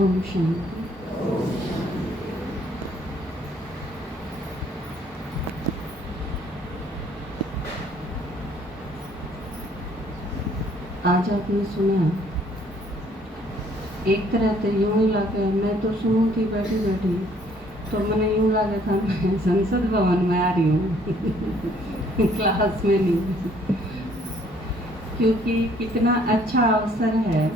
ओम शांति। आज आपने सुना, एक तरह से यूं ही लगा, मैं तो सुनू थी बैठी बैठी तो मैंने यूं लगा था मैं संसद भवन में आ रही हूँ क्लास में नहीं। क्योंकि कितना अच्छा अवसर है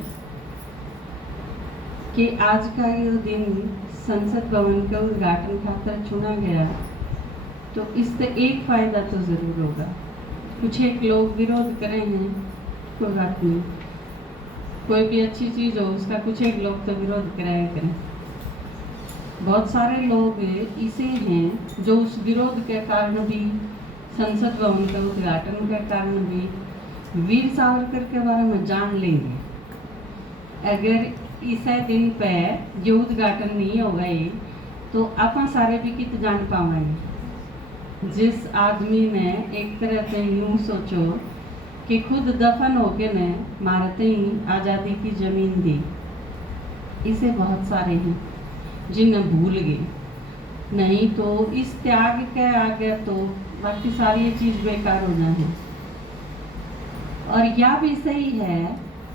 कि आज का ये दिन संसद भवन के उद्घाटन खातर चुना गया, तो इससे एक फायदा तो जरूर होगा। कुछ एक लोग विरोध करे हैं, कोई बात नहीं, कोई भी अच्छी चीज हो उसका कुछ एक लोग तो विरोध कराया करें। बहुत सारे लोग ऐसे हैं जो उस विरोध के कारण भी, संसद भवन के उद्घाटन के कारण भी वीर सावरकर के बारे में जान लेंगे। अगर इस दिन पे जो उद्घाटन नहीं होगा ये, तो अपन सारे भी कित जान पाएंगे। जिस आदमी ने एक तरह से यूं सोचो कि खुद दफन होके ने मारते ही आज़ादी की जमीन दी, इसे बहुत सारे हैं जिन्हें भूल गए। नहीं तो इस त्याग के आगे तो बाकी सारी चीज बेकार हो जाए। और यह भी सही है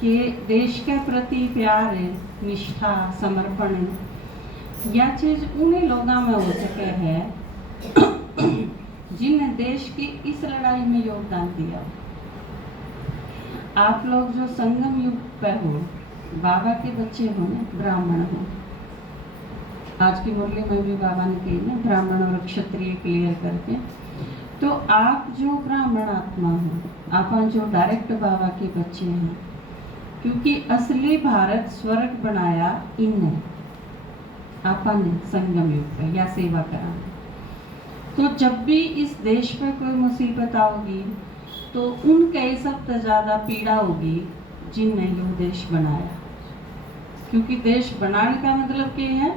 कि देश के प्रति प्यार, निष्ठा, समर्पण, यह चीज उन्हीं लोगों में हो सके है जिन्हें देश की इस लड़ाई में योगदान दिया। आप लोग जो संगम युग पे हो, बाबा के बच्चे हो ना, ब्राह्मण हो, आज की मुरली में भी बाबा ने कही ना ब्राह्मण और क्षत्रिय क्लियर करके, तो आप जो ब्राह्मण आत्मा हो, आप जो डायरेक्ट बाबा के बच्चे हैं, क्योंकि असली भारत स्वर्ग बनाया इनने, आपा ने संगम युग पे या सेवा करा। तो जब भी इस देश पे कोई मुसीबत आओगी तो उनके सबसे ज्यादा पीड़ा होगी जिनने ये देश बनाया। क्योंकि देश बनाने का मतलब क्या है,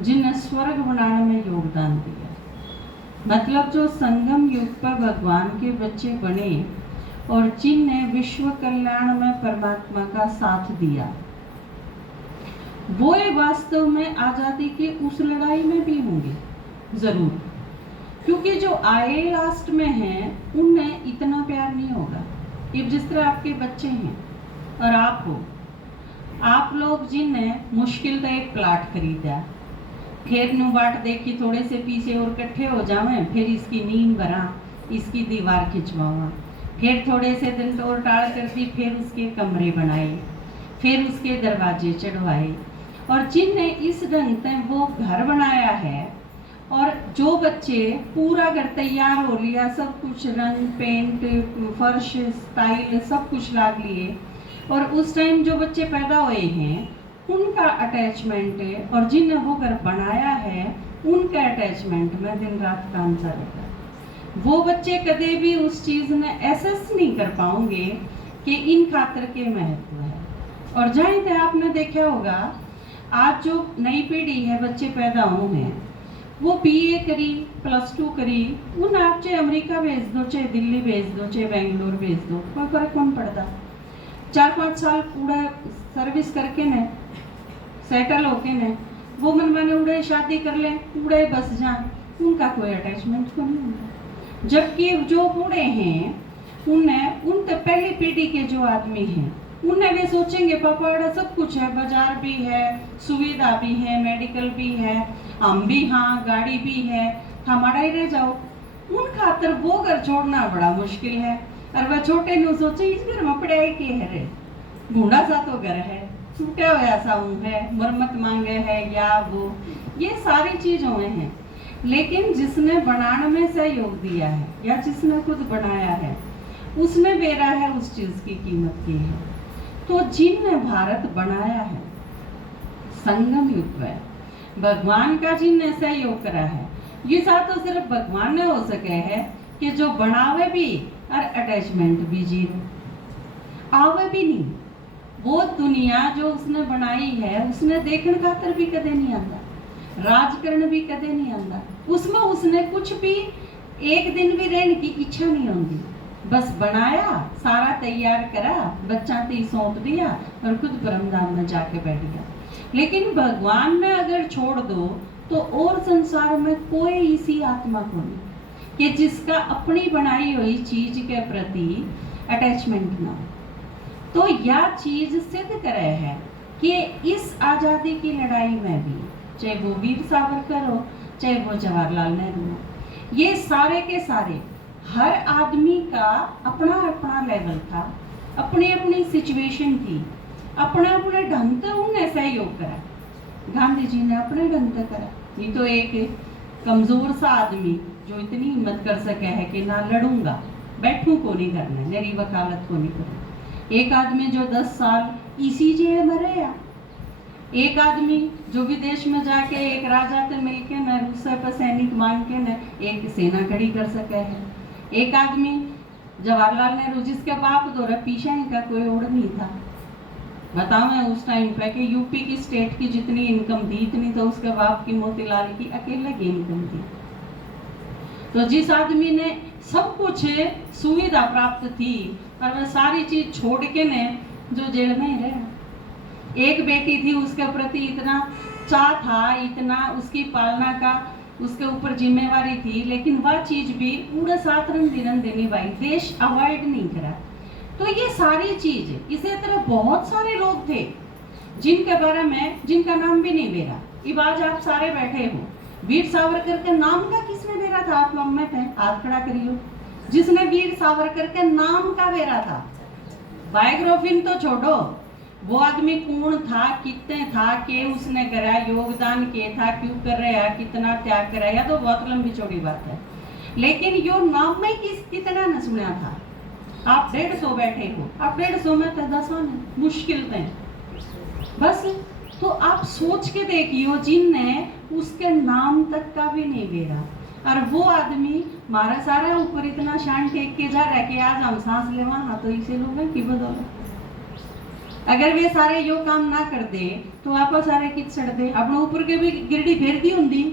जिनने स्वर्ग बनाने में योगदान दिया। मतलब जो संगम युग पर भगवान के बच्चे बने और जिनने विश्व कल्याण में परमात्मा का साथ दिया, वो वास्तव में आजादी की उस लड़ाई में भी होंगे जरूर। क्योंकि जो आए लास्ट में हैं उनमें इतना प्यार नहीं होगा। ये जिस तरह आपके बच्चे हैं और आप हो, आप लोग जिनने मुश्किल से एक प्लाट खरीदा, फिर नु बाट देखी थोड़े से पीछे और इकट्ठे हो जावे, फिर इसकी नींव भरा, इसकी दीवार खिंचवावा, फिर थोड़े से दिन और टाल कर दी, फिर उसके कमरे बनाए, फिर उसके दरवाजे चढ़वाए। और जिनने इस ढंग से वो घर बनाया है, और जो बच्चे पूरा घर तैयार हो लिया, सब कुछ रंग पेंट फर्श स्टाइल सब कुछ लाग लिए, और उस टाइम जो बच्चे पैदा हुए हैं उनका अटैचमेंट है, और जिन्हें वो घर बनाया है उनका अटैचमेंट में दिन रात काम चलेगा। वो बच्चे कदे भी उस चीज में एसेस नहीं कर पाओगे कि इन खातर के महत्व है। और जहाँ तक आपने देखा होगा, आज जो नई पीढ़ी है, बच्चे पैदा हुए हैं, वो बीए करी, +2 करी, उन आप चाहे अमेरिका भेज दो, चाहे दिल्ली भेज दो, चाहे बेंगलोर भेज दो, कोई फर्क कौन पड़ता। 4-5 साल पूरा सर्विस करके ने सेटल होके ने वो मन माने उड़े शादी कर ले, उड़े बस जाए, उनका कोई अटैचमेंट को नहीं होता। जबकि जो बूढ़े हैं उन्हें, उन तो पहली पीढ़ी के जो आदमी हैं उन्हें वे सोचेंगे पापा सब कुछ है, बाजार भी है, सुविधा भी है, मेडिकल भी है, हम भी, हाँ गाड़ी भी है, हमारा ही रह जाओ। उन खातर वो घर छोड़ना बड़ा मुश्किल है। और वह छोटे नु सोचे इस घर में पड़े के है रे, बूढ़ा सा तो घर है, टूटा हुआ सा है, मरम्मत मांगे है या वो, ये सारी चीजों में है। लेकिन जिसने बनाने में सहयोग दिया है या जिसने खुद बनाया है, उसने बेरा है उस चीज की कीमत की है। तो जिनने भारत बनाया है संगम युग में, भगवान का जिनने सहयोग करा है, ये साथ तो सिर्फ भगवान ने हो सके है कि जो बनावे भी और अटैचमेंट भी जीरो, आवे भी नहीं। वो दुनिया जो उसने बनाई है, उसने देखने खातर भी कदे नहीं आता, राजकरण भी कदे नहीं आता, उसमें उसने कुछ भी एक दिन भी रहने की इच्छा नहीं होती। बस बनाया, सारा तैयार करा, बच्चा ती सौंप दिया और खुद ब्रह्मधाम में जाके बैठ गया। लेकिन भगवान में अगर छोड़ दो तो और संसार में कोई इसी आत्मा को नहीं कि जिसका अपनी बनाई हुई चीज के प्रति अटैचमेंट ना हो। तो यह चीज सिद्ध करे है कि इस आजादी की लड़ाई में भी, चाहे वो वीर सावरकर हो, चाहे वो जवाहरलाल नेहरू हो, ये सारे के सारे हर आदमी का अपना अपना लेवल था, अपनी अपनी सिचुएशन थी, अपने अपने ढंग से उन्हें सहयोग करा। गांधी जी ने अपने ढंग से करा। ये तो एक कमजोर सा आदमी जो इतनी हिम्मत कर सके है कि ना लड़ूंगा, बैठू को नहीं करना, मेरी वकालत को नहीं करना। एक आदमी जो 10 साल ECJ में रहा, एक आदमी जो विदेश में जाके एक राजा से मिलके न रूस पर सैनिक मांग के न एक सेना खड़ी कर सके है। एक आदमी जवाहरलाल नेहरू जिसके बाप दो पीछे का कोई और नहीं था। बताओ मैं उस टाइम पे कि यूपी की स्टेट की जितनी इनकम थी इतनी तो उसके बाप की मोतीलाल की अकेले की इनकम थी। तो जिस आदमी ने सब कुछ सुविधा प्राप्त थी और वह सारी चीज छोड़ के ने जो जेल में ही रहा, एक बेटी थी उसके प्रति इतना चाह था, इतना उसकी पालना का उसके ऊपर जिम्मेवारी थी, लेकिन वह चीज भी पूरे 7 दिन देनी भाई देश अवॉइड नहीं करा। तो ये सारी चीज इसी तरह बहुत सारे लोग थे जिनके बारे में जिनका नाम भी नहीं ले रहा। ये आज आप सारे बैठे हो, वीर सावरकर के नाम का किसने बेरा था? आप लोग में थे, हाथ खड़ा करियो जिसने वीर सावरकर के नाम का बेरा था। बायोग्राफी तो छोड़ो, वो आदमी कौन था, कितने था, के उसने करा, योगदान के था, क्यों कर रहा, कितना त्याग कर रहा, तो बहुत लंबी चौड़ी बात है। लेकिन यो नाम में कितना न सुना था। आप 150 बैठे हो, आप 150 में 10 मुश्किल थे बस। तो आप सोच के देखियो जिनने उसके नाम तक का भी नहीं बेरा, और वो आदमी मारा सारा ऊपर इतना शान टेक के जा रहा है कि आज हम सांस लेवा हाँ तो इसे लोग की बदौलत। अगर वे सारे यो काम ना कर दे तो आप सारे कित सड़ दे, अपने ऊपर के भी गिरडी फेर दी होंगी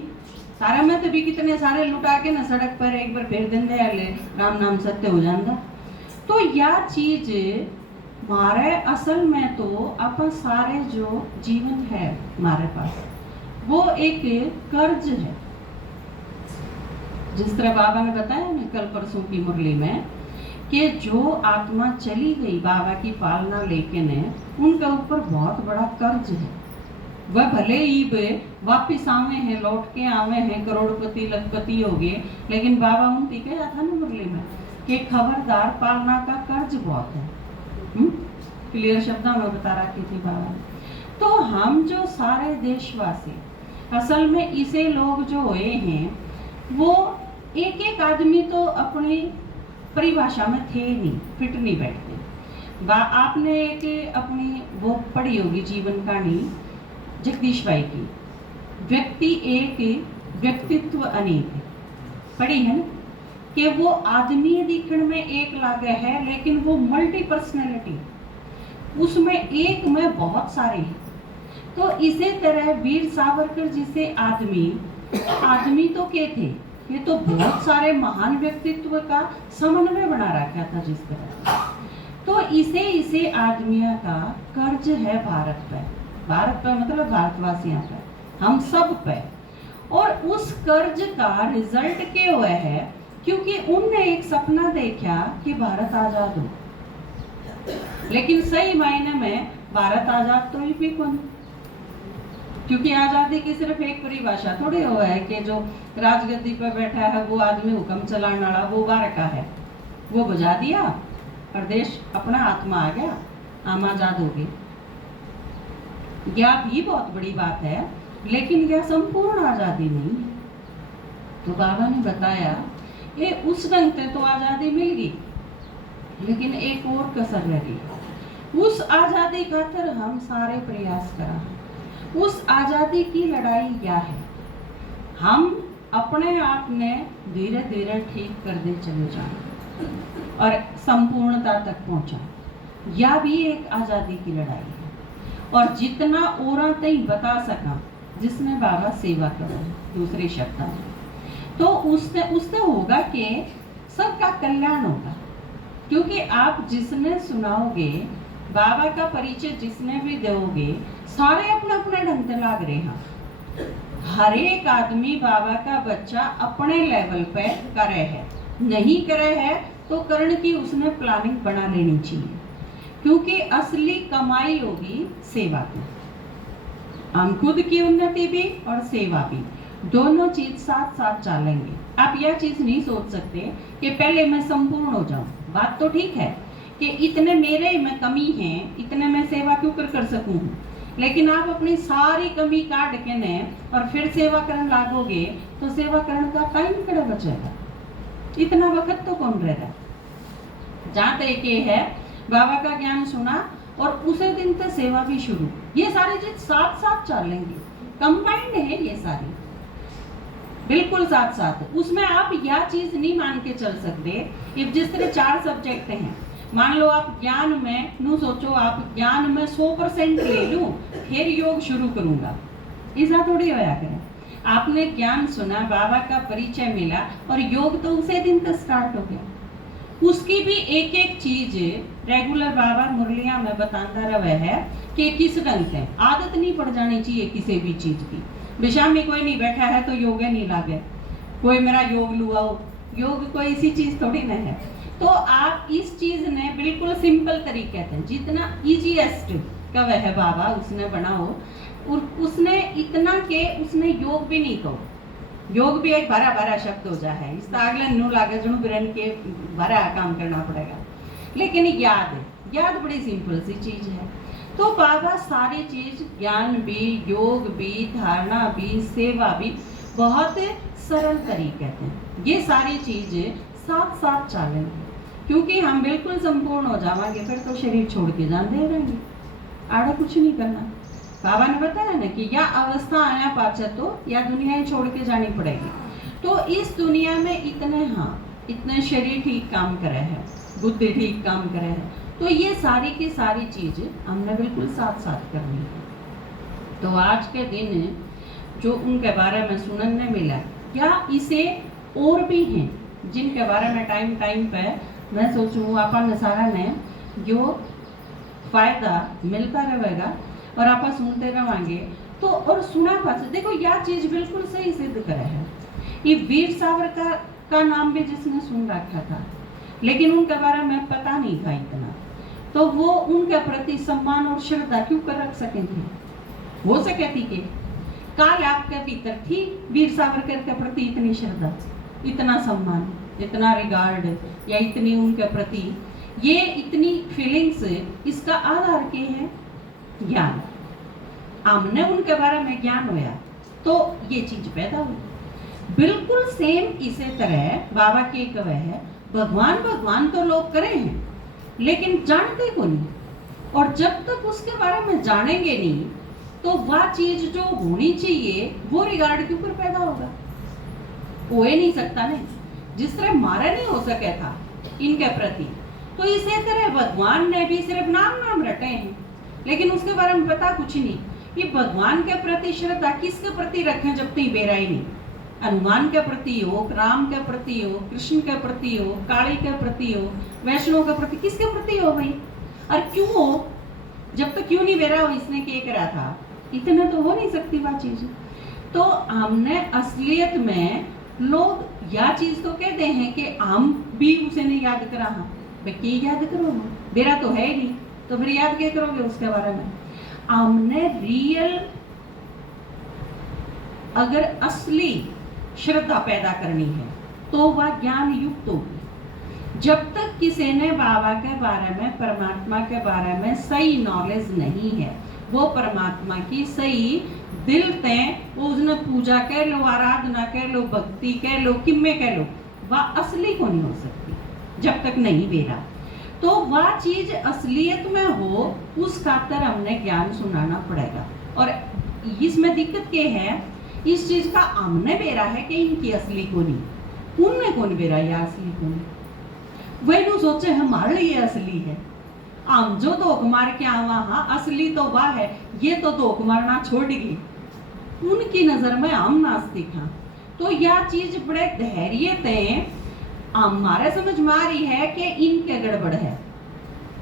सारे में, तो भी कितने सारे लुटा के ना सड़क पर एक बार फेर देंगे, राम नाम सत्य हो जाएगा। तो यह चीज हमारे असल में तो अपन सारे जो जीवन है हमारे पास वो एक कर्ज है। जिस तरह बाबा ने बताया ना कल परसों की मुरली में कि जो आत्मा चली गई बाबा की पालना लेके ने, उनके ऊपर बहुत बड़ा कर्ज है। वह भले ही वापिस आवे हैं, लौट के आवे हैं, करोड़पति लखपति हो गए, लेकिन बाबा उनकी कहा था ना मुरली में कि खबरदार पालना का कर्ज बहुत है। क्लियर शब्दों में बता रखी थी बाबा। तो हम जो सारे देशवासी असल में इसे लोग जो हुए हैं वो एक एक आदमी तो अपनी परिभाषा में थे नहीं, फिट नहीं बैठते। आपने एक अपनी वो पढ़ी होगी जीवन कहानी जगदीश भाई की, व्यक्ति एक व्यक्तित्व अनेक, पढ़ी है ना, कि वो आदमी दिखण में एक लागे है लेकिन वो मल्टी पर्सनैलिटी, उसमें एक में बहुत सारे हैं। तो इसी तरह वीर सावरकर जिसे आदमी तो क्या थे, ये तो बहुत सारे महान व्यक्तित्व का समन्वय बना रखा था जिस तरह। तो इसे आदमियों का कर्ज है भारत पे मतलब भारतवासियों पे, हम सब पे। और उस कर्ज का रिजल्ट क्या हुआ है, क्योंकि उनने एक सपना देखा कि भारत आजाद हो, लेकिन सही मायने में भारत आजाद तो ही भी कौन, क्योंकि आजादी की सिर्फ एक परिभाषा थोड़ी हुआ है कि जो राजगद्दी पर बैठा है वो आदमी हुक्म चलाने वाला वो बार का है, वो बुझा दिया और देश अपना आत्मा आ गया, हम आजाद हो गए। यह भी बहुत बड़ी बात है, लेकिन यह संपूर्ण आजादी नहीं है। तो बाबा ने बताया ये उस ढंग से तो आजादी मिल गई, लेकिन एक और कसर रह गई। उस आजादी खातिर हम सारे प्रयास करा, उस आजादी की लड़ाई क्या है, हम अपने आप ने धीरे धीरे ठीक कर दे चले जाए और संपूर्णता तक पहुंचा। यह भी एक आजादी की लड़ाई है। और जितना और तक बता सका जिसने बाबा सेवा करो, दूसरे शब्दों में तो उससे होगा कि सबका कल्याण होगा। क्योंकि आप जिसने सुनाओगे, बाबा का परिचय जिसने भी दोगे, सारे अपने अपने ढंग से लाग रहे हैं। हर एक आदमी बाबा का बच्चा अपने लेवल पे करे है, नहीं करे है तो करण की उसने प्लानिंग बना लेनी चाहिए, क्योंकि असली कमाई होगी सेवा की। हम खुद की उन्नति भी और सेवा भी, दोनों चीज साथ साथ चलेंगे। आप यह चीज नहीं सोच सकते कि पहले मैं संपूर्ण हो जाऊं। बात तो ठीक है कि इतने मेरे में कमी है, इतने मैं सेवा क्यों कर सकूं, लेकिन आप अपनी सारी कमी काट के ने और फिर सेवा करने लागोगे तो सेवा करने का टाइम कड़ा बचेगा, इतना वक्त तो कौन रहेगा। जहाँ तक ये है बाबा का ज्ञान सुना और उसे दिन तक सेवा भी शुरू, ये सारी चीज साथ साथ चलेंगी, कंबाइंड है ये सारी, बिल्कुल साथ साथ। उसमें आप यह चीज नहीं मान के चल सकते कि जिस तरह 4 सब्जेक्ट हैं, मान लो आप ज्ञान में नू सोचो आप ज्ञान में 100% ले लूं फिर योग शुरू करूंगा, ऐसा थोड़ी होया करे। आपने ज्ञान सुना, बाबा का परिचय मिला और योग तो उसे दिन तक स्टार्ट हो गया। उसकी भी एक एक चीज रेगुलर बाबा मुरलिया में बताता रहा है कि किस ढंग से आदत नहीं पड़ जानी चाहिए किसी भी चीज की। विषा में कोई नहीं बैठा है तो योग नहीं लागे, कोई मेरा योग लुआओ, योग कोई ऐसी चीज थोड़ी ना है। तो आप इस चीज ने बिल्कुल सिंपल तरीके से, जितना इजीएस्ट का वह है बाबा उसने बनाओ, और उसने इतना के उसने योग भी नहीं कहो, योग भी एक भरा भरा शब्द हो जा है, इस अगले नु लागे जणु ब्रेन के भरा काम करना पड़ेगा। लेकिन याद बड़ी सिंपल सी चीज है। तो बाबा सारी चीज ज्ञान भी, योग भी, धारणा भी, सेवा भी बहुत सरल तरीके से ये सारी चीज साथ साथ चलेंगे, क्योंकि हम बिल्कुल संपूर्ण हो जाएंगे फिर तो शरीर छोड़ के जाते रहेंगे, आड़ा कुछ नहीं करना। बाबा ने बताया ना कि या अवस्था आया पाचा तो या दुनिया छोड़ के जानी पड़ेगी। तो इस दुनिया में इतने शरीर ठीक काम करे है, बुद्धि ठीक काम करे है, तो ये सारी की सारी चीज हमने बिल्कुल साथ साथ करनी है। तो आज के दिन जो उनके बारे में सुनने मिला, या इसे और भी हैं जिनके बारे में टाइम पे मैं सोचूं अपन सारा ने जो फायदा मिलता रहेगा और आप सुनते रहेंगे तो, और सुना पास देखो यह चीज बिल्कुल सही सिद्ध करे है। ये वीर सावरकर का नाम भी जिसने सुन रखा था, लेकिन उनके बारे में पता नहीं था इतना, तो वो उनके प्रति सम्मान और श्रद्धा क्यों कर रख सके थे? हो सके थी कि काल आपके भीतर थी वीर सावरकर के प्रति इतनी श्रद्धा, इतना सम्मान, इतना रिगार्ड, या इतनी उनके प्रति ये इतनी फीलिंग्स, इसका आधार क्या है? ज्ञान। हमने उनके बारे में ज्ञान होया तो ये चीज पैदा हुई। बिल्कुल सेम इसी तरह बाबा के कहे है, भगवान तो लोग करे हैं लेकिन जानते को नहीं, और जब तक उसके बारे में जानेंगे नहीं तो वह चीज जो होनी चाहिए वो रिगार्ड के ऊपर पैदा होगा, हो ही नहीं सकता नहीं। जिस तरह मारा नहीं हो सके था इनके प्रति, तो इसी तरह भगवान ने भी सिर्फ नाम रटे हैं, लेकिन उसके बारे में पता कुछ नहीं कि भगवान के प्रति श्रद्धा किसके प्रति रखें जब तक बेरा ही नहीं। हनुमान के प्रति हो, राम के प्रति हो, कृष्ण के प्रति हो, काली के प्रति हो, वैष्णव के प्रति, किसके प्रति हो भाई? और क्यों हो? जब तक क्यों नहीं बेरा हो इसने क्या करा था, इतना तो हो नहीं सकती वह चीज। तो हमने असलियत में लोग यह चीज तो कहते हैं कि हम भी उसे नहीं याद करा, भाई याद करो, बेरा तो है ही नहीं, तो फिर याद क्या करोगे उसके बारे में? हमने रियल अगर असली श्रद्धा पैदा करनी है तो वह ज्ञान युक्त होगी। जब तक किसी ने बाबा के बारे में, परमात्मा के बारे में सही नॉलेज नहीं है, वो परमात्मा की सही दिल ते वो उसने पूजा कह लो, आराधना कह लो, भक्ति कह लो, किम्मे कह लो, वह असली को नहीं हो सकती जब तक नहीं बेरा। तो वह चीज असलियत में हो उस खातर हमने ज्ञान सुनाना पड़ेगा। और इसमें दिक्कत क्या है, इस चीज का हमने बेरा है कि इनकी असली को नहीं, उनने कौन बेरा या असली को नहीं। वही नु सोचे हमारे लिए असली है, हम जो धोख मार के आवा, हाँ असली तो वह है, ये तो धोख मारना छोड़ गई, उनकी नजर में हम नास्तिक हैं। तो यह चीज बड़े धैर्य ते हमारे समझ में आ रही है कि इनके गड़बड़ है,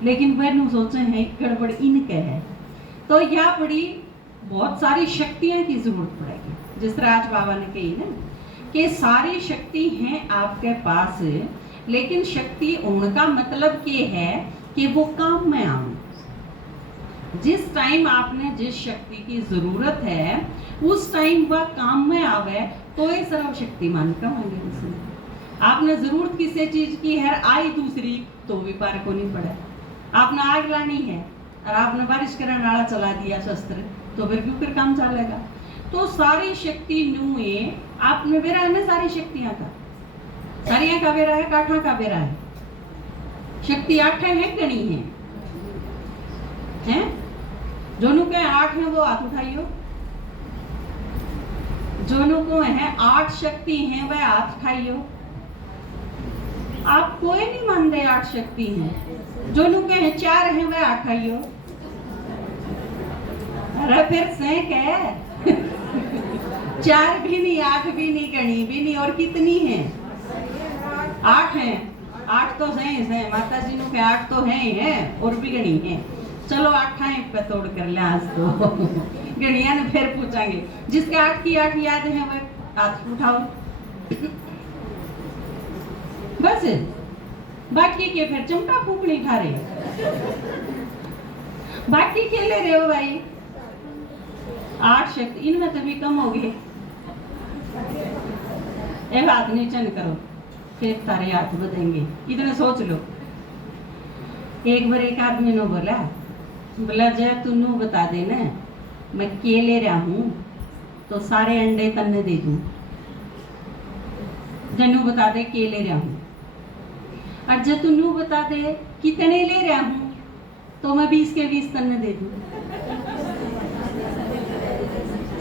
लेकिन वह नु सोचे हैं गड़बड़ इनके है। तो यह बड़ी बहुत सारी शक्तियां की जरूरत पड़ेगी। जिस तरह आज बाबा ने कही ना कि सारी शक्ति हैं आपके पास, लेकिन शक्ति उनका मतलब ये है कि वो काम में आए। जिस टाइम आपने जिस शक्ति की जरूरत है उस टाइम वह काम में आवे तो ये सर्वशक्तिमान कहेंगे उसमें। आपने जरूरत किसी चीज की है, आई दूसरी तो भी पार को नहीं पड़े। आपने आग लानी है और आपने बारिश करने वाला चला दिया शस्त्र, तो फिर क्यों फिर काम चलेगा। तो सारी शक्ति नुए आपने बेरा है ना, सारी शक्तियां का सारिया का बेरा है, काठा का बेरा है। शक्ति 8 है गणी है, हैं? जोनों के 8 है वो हाथ उठाइयो। जोनों को है 8 शक्ति है वह हाथ उठाइयो। आप कोई नहीं मानते 8 शक्ति है। जोनों के हैं 4 है वह हाथ उठाइयो। अरे फिर सेक है 4 भी नहीं, 8 भी नहीं, गणी भी नहीं, और कितनी है? 8 है। 8 तो है माता जी के 8 तो है और भी गणी है। चलो 8 पे तोड़ कर ले आज तो गणिया ने फिर पूछेंगे। जिसके 8 की 8 याद है वह हाथ उठाओ। बस बाकी के फिर चमटा फूकनी खा रहे। बाकी के ले रहे हो भाई 8 शक्ति, इनमें तो भी कम हो गए। एक हाथ नीचे न करो फिर तारे हाथ बदेंगे। इतना सोच लो। एक बार एक आदमी ने बोला जय तू बता दे ना मैं के ले रहा हूं तो सारे अंडे तन्ने दे दूं। जनु बता दे के ले रहा हूं, और जब तू बता दे कितने ले रहा हूं तो मैं 20 के 20 तन्ने दे दूं।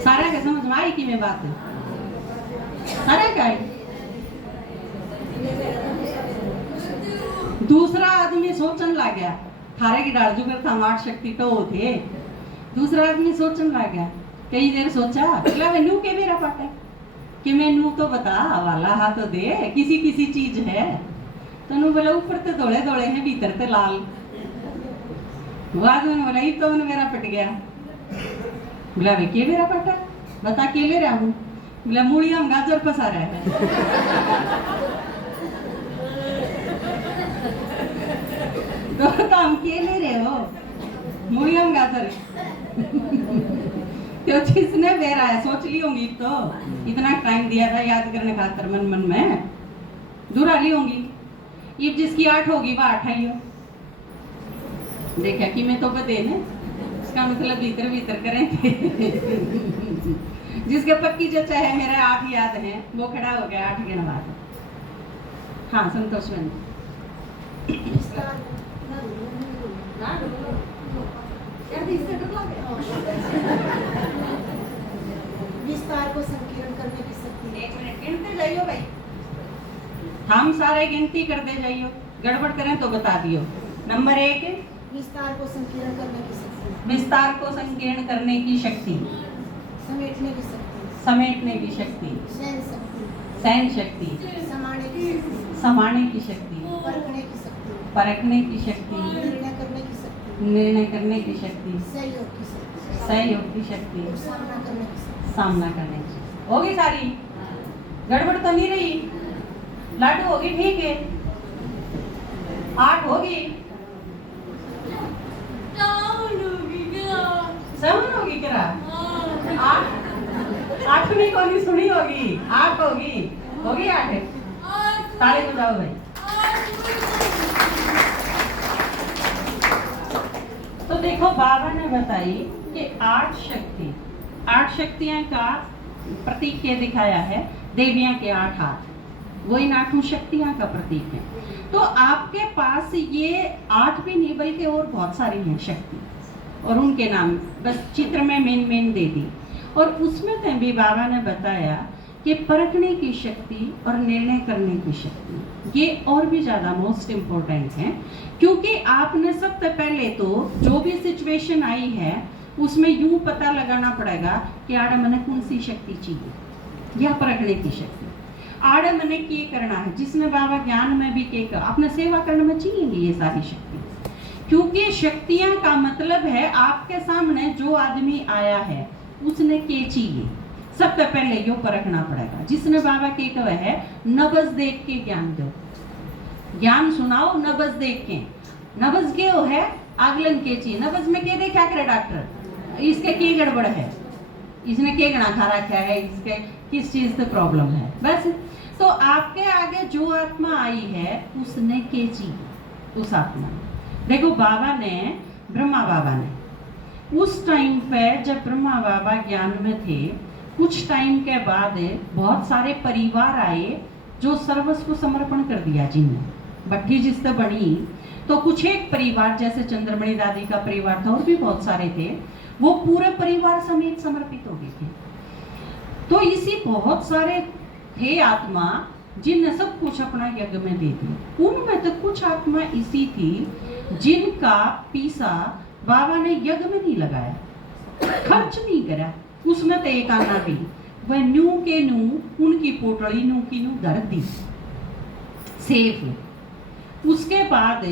सारा का समझ में आई कि मैं बात है? सारा का दूसरा आदमी सोचने लग गया थारे की डाल जुगर था 8 शक्ति तो होते। दूसरा आदमी सोचने लग गया, कई देर सोचा नू के मेरा पाटा कि मैं नू तो बता वाला हाथ तो दे किसी किसी चीज है। तो नू बोला ऊपर तो धोले धोले हैं भीतर तो लाल। वो आदमी ने बोला तो मेरा पट गया। बोला वे के मेरा पाटा बता के ले रहा हूँ। बोला मूड़ी हम गाजर फंसा रहा है। तो हम के ले रहे हो मुड़ियम गाजर। तो जिसने बेरा है सोच ली होंगी, तो इतना टाइम दिया था याद करने खातर मन मन में दूरा ली होंगी। ये जिसकी 8 होगी वह 8 आइयो। देखा कि मैं तो बदे ने इसका मतलब भीतर भीतर करेंगे। जिसके पक्की जो चाहे मेरा 8 याद है वो खड़ा हो गया 8 गिनवा। हाँ संतोष बन विस्तार को संकीर्ण करने की शक्ति। 1 मिनट गिनते जाइयो भाई, हम सारे गिनती करते जाइयो, गड़बड़ करें तो बता दियो। नंबर 1 विस्तार को संकीर्ण करने की शक्ति। विस्तार को संकीर्ण करने की शक्ति। समेटने की शक्ति। समेटने की शक्ति। सहन शक्ति। सहन शक्ति। समाने की शक्ति। समाने की शक्ति। परखने की शक्ति। परखने की शक्ति। निर्णय करने की शक्ति। निर्णय करने की शक्ति। सहयोग की शक्ति। सहयोग की शक्ति। सामना करने की शक्ति। सामना करने की शक्ति। होगी सारी, गड़बड़ तो नहीं रही। लाडू होगी ठीक है, 8 होगी, समझ होगी करा 8वीं को नहीं सुनी होगी, 8 होगी, होगी 8। ताली बजाओ भाई। तो देखो बाबा ने बताई कि 8 शक्तियां का प्रतीक के दिखाया है, देवियां के 8 हाथ, वो इन 8 शक्तियां का प्रतीक है। तो आपके पास ये 8 भी नहीं बल्कि और बहुत सारी हैं शक्ति, और उनके नाम बस चित्र में मेन दे दी। और उसमें तो भी बाबा ने बताया कि परखने की शक्ति और निर्णय करने की शक्ति, ये और भी ज़्यादा मोस्ट इम्पोर्टेंट है, क्योंकि आपने सबसे पहले तो जो भी सिचुएशन आई है उसमें यूं पता लगाना पड़ेगा कि आड़े मने कौन सी शक्ति चाहिए, या परखने की शक्ति आड़े मने क्या करना है। जिसने बाबा ज्ञान में भी क्या अपने सेवा करने में चाहिए ये सारी शक्ति, क्योंकि शक्तियां का मतलब है आपके सामने जो आदमी आया है उसने के चाहिए, सबसे पहले यो परखना पड़ेगा। जिसने बाबा के कहा है नबज देख के ज्ञान दो, ज्ञान सुनाओ नबज देख के। नबज के वो है आगलन के चाहिए, नबज में के दे क्या करे डॉक्टर, इसके के गड़बड़ है, इसने के गणा खा रखा है, इसके किस चीज से प्रॉब्लम है, बस। तो आपके आगे जो आत्मा आई है उसने के चाहिए, उस आत्मा देखो। बाबा ने, ब्रह्मा बाबा ने उस टाइम पे जब ब्रह्मा बाबा ज्ञान में थे, कुछ टाइम के बाद बहुत सारे परिवार आए जो सर्वस्व को समर्पण कर दिया, जिनने भट्टी जिससे बनी। तो कुछ एक परिवार जैसे चंद्रमणि दादी का परिवार था और भी बहुत सारे थे, वो पूरे परिवार समेत समर्पित हो गए थे। तो इसी बहुत सारे थे आत्मा जिनने सब कुछ अपना यज्ञ में दे दिया। उनमें तो कुछ आत्मा इसी थी जिनका पीसा बाबा ने यज्ञ में नहीं लगाया, खर्च नहीं करा, उसमें तो एक आना भी वह न्यू के न्यू उनकी पोटली न्यू की न्यू धर दी सेफ। उसके बाद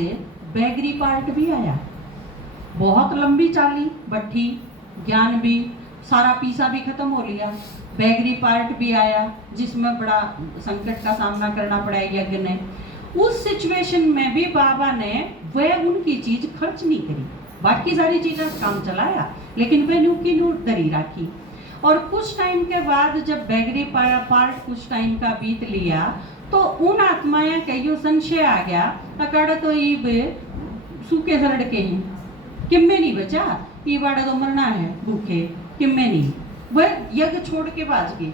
बैगरी पार्ट भी आया, बहुत लंबी चाली भट्टी, ज्ञान भी सारा पीसा भी खत्म हो लिया। बैगरी पार्ट भी आया जिसमें बड़ा संकट का सामना करना पड़ा यज्ञ ने। उस सिचुएशन में भी बाबा ने वह उनकी चीज खर्च नहीं करी, बाकी सारी चीजें काम चलाया, लेकिन वह न्यू की न्यू दरी रखी। और कुछ टाइम के बाद जब बैगरी पार्ट कुछ टाइम का बीत लिया, तो उन आत्माएं कईयों संशय आ गया, अकाड़ा तो ये सूखे सड़के हैं, किम्मे नहीं बचा, ये बाड़ा तो मरना है भूखे, किम्मे नहीं। वह यज्ञ छोड़ के बाज गए,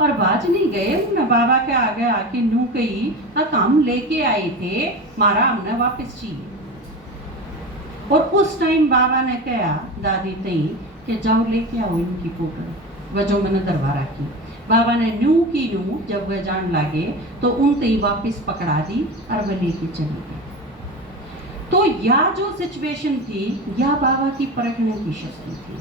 और बाज नहीं गए, उन्होंने बाबा के आगे आके नू कही काम लेके आए थे, मारा हमने वापस चाहिए। और उस टाइम बाबा ने कहा दादी तई कि जाओ लेके आओ इनकी पोटल, वह जो मैंने दरबार रखी। बाबा ने न्यू की न्यू जब वह जान लागे तो उन तई वापस पकड़ा दी और वह लेके चले गए। तो यह जो सिचुएशन थी, यह बाबा की परखने की शक्ति थी,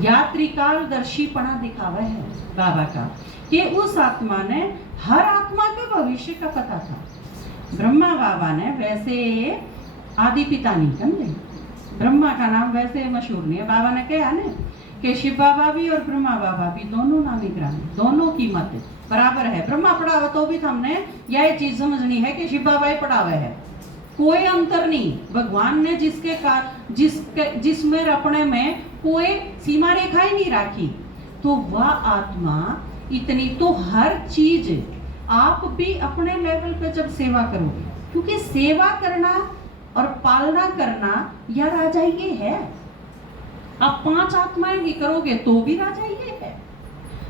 या त्रिकालदर्शीपणा दिखावा है बाबा का, कि उस आत्मा ने हर आत्मा के भविष्य का पता था। ब्रह्मा बाबा ने वैसे आदि पिता नहीं कहते, ब्रह्मा का नाम वैसे मशहूर नहीं है। बाबा ने कहा ना कि शिव बाबा भी और ब्रह्मा बाबा भी दोनों नामी ग्रामी, दोनों की मत बराबर है। ब्रह्मा पढ़ावा तो भी हमने यह चीज समझनी है कि शिव बाबा ही पढ़ावा है, कोई अंतर नहीं। भगवान ने जिसमें अपने में कोई सीमा रेखा ही नहीं रखी, तो वह आत्मा इतनी, तो हर चीज आप भी अपने लेवल पे जब सेवा करोगे, क्योंकि सेवा करना और पालना करना यह राजा ये है। आप 5 आत्माएं भी करोगे तो भी राजा ये है।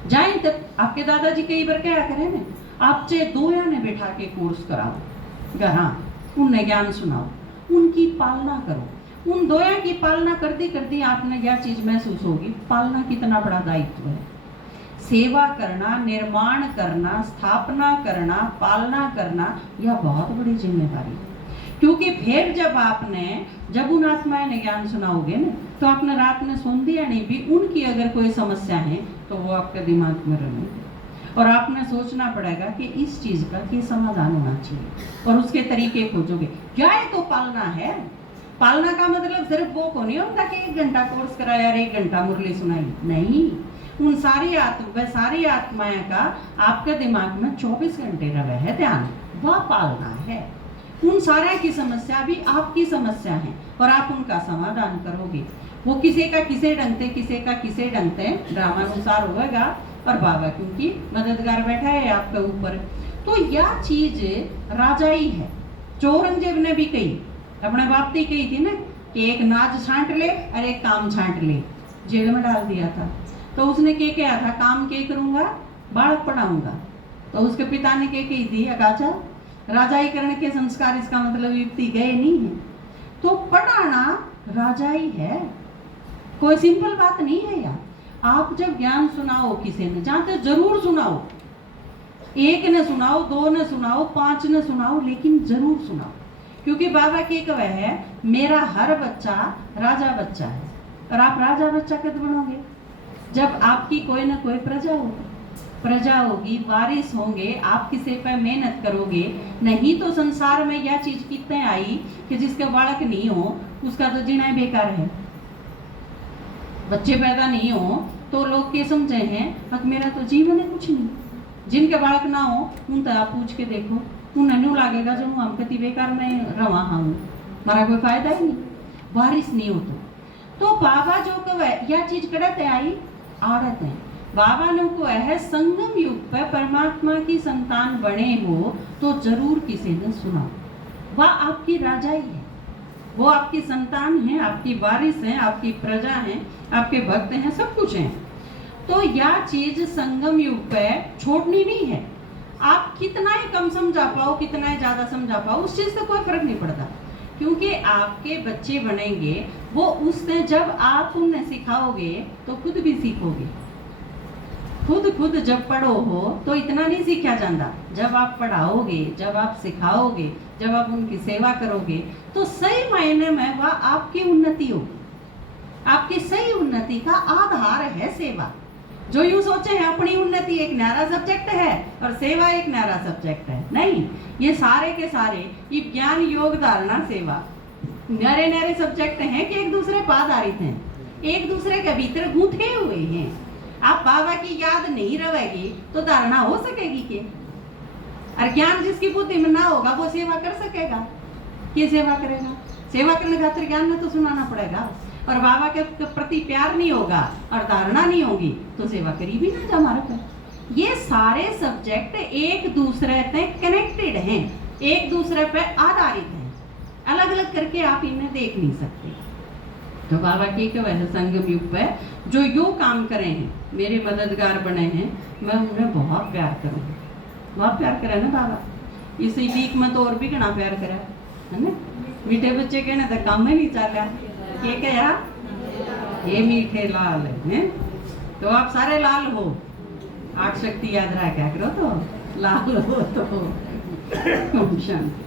जाए तक आपके दादाजी कई बार क्या करें ना, आप चाहे 2 ने बैठा के कोर्स कराओ घरा, उन्हें ज्ञान सुनाओ, उनकी पालना करो। उन 2 की पालना करती करती आपने यह चीज महसूस होगी, पालना कितना बड़ा दायित्व है। सेवा करना, निर्माण करना, स्थापना करना, पालना करना, यह बहुत बड़ी जिम्मेदारी है। क्योंकि फिर जब उन आत्माएं ने ज्ञान सुनाओगे ना, तो आपने रात में सुन दिया नहीं भी, उनकी अगर कोई समस्या है तो वो आपके दिमाग में रहेगी, और आपने सोचना पड़ेगा कि इस चीज का क्या समाधान होना चाहिए, और उसके तरीके खोजोगे। क्या है तो पालना है। पालना का मतलब सिर्फ वो को नहीं होता कि 1 घंटा कोर्स कराया और 1 घंटा मुरली सुनाई, नहीं। उन सारी आत्माएं का आपके दिमाग में 24 घंटे रहे है ध्यान, वह पालना है। उन सारे की समस्या भी आपकी समस्या है, और आप उनका समाधान करोगे। वो किसी का किसे ढंग से ड्रामानुसार होगा, और बाबा क्योंकि मददगार बैठा है आपके ऊपर। तो यह चीज राजा ही है। चौरंगजेब ने भी कही, अपने बाप ने कही थी ना कि एक नाज छांट ले और एक काम छांट ले, जेल में डाल दिया था। तो उसने क्या किया था, काम क्या करूंगा, बालक पढ़ाऊंगा। तो उसके पिता ने क्या कही थी, अगाचा राजाईकरण के संस्कार, इसका मतलब युक्ति गए नहीं है। तो पढ़ाना राजा ही है, कोई सिंपल बात नहीं है यार। आप जब ज्ञान सुनाओ किसी ने, जानते जरूर सुनाओ, 1 ने सुनाओ, 2 ने सुनाओ, 5 ने सुनाओ, लेकिन जरूर सुनाओ। क्योंकि बाबा की कह है, मेरा हर बच्चा राजा बच्चा है। और आप राजा बच्चा कब बनोगे, जब आपकी कोई ना कोई प्रजा हो। प्रजा होगी, वारिस होंगे, आप किसी पे मेहनत करोगे। नहीं तो संसार में यह चीज कितने आई कि जिसके बालक नहीं हो उसका तो जीना बेकार है। बच्चे पैदा नहीं हो तो लोग के समझे हैं अब मेरा तो जीवन है कुछ नहीं। जिनके बालक ना हो उन तो आप पूछ के देखो, उन्हें न्यू लागेगा जो हम कति बेकार में रवा हूँ, हमारा कोई फायदा ही नहीं, वारिस नहीं हो तो बाबा जो कहे यह चीज करते आई आड़त है। बाबा ने को है संगम युग पर परमात्मा की संतान बने हो तो जरूर किसी ने सुना। वह आपकी राजा ही है, वो आपकी संतान है, आपकी वारिस है, आपकी प्रजा है, आपके भक्त हैं, सब कुछ हैं। तो यह चीज संगम युग पे छोड़नी नहीं है। आप कितना ही कम समझा पाओ, कितना ही ज्यादा समझा पाओ, उस चीज से कोई फर्क नहीं पड़ता, क्योंकि आपके बच्चे बनेंगे वो उसने जब आप उन्हें सिखाओगे तो खुद भी सीखोगे। खुद जब पढ़ो हो तो इतना नहीं सीखा जाता, जब आप पढ़ाओगे, जब आप सिखाओगे, जब आप उनकी सेवा करोगे तो सही मायने में वह आपकी उन्नति होगी। आपकी सही उन्नति का आधार है सेवा। जो यूं सोचे हैं अपनी उन्नति एक न्यारा सब्जेक्ट है और सेवा एक न्यारा सब्जेक्ट है, नहीं, ये सारे के सारे ये ज्ञान योग धारणा सेवा न्यारे न्यारे सब्जेक्ट हैं कि एक दूसरे पर आधारित हैं, एक दूसरे के भीतर गूंथे हुए हैं। आप बाबा की याद नहीं रहेगी तो धारणा हो सकेगी के? और ज्ञान जिसकी बुद्धि में ना होगा वो सेवा कर सकेगा? ये सेवा करेगा? सेवा करने खातिर ज्ञान में तो सुनाना पड़ेगा। और बाबा के प्रति प्यार नहीं होगा और धारणा नहीं होगी तो सेवा करी भी ना जा हमारे पे। ये सारे सब्जेक्ट एक दूसरे से कनेक्टेड हैं, एक दूसरे पे आधारित हैं, अलग अलग करके आप इन्हें देख नहीं सकते। तो बाबा की वैसे संगम युग पे जो यो काम करे हैं, मेरे मददगार बने हैं, मैं उन्हें बहुत प्यार करूँगी, बहुत प्यार करे ना बाबा। इसी वीक में तो और भी घना प्यार करा है ना। मीठे बच्चे कहने तो काम ही नहीं चला ये क्या, ये मीठे लाल है। तो आप सारे लाल हो, 8 शक्ति याद रहा क्या करो तो लाल हो तो शांति।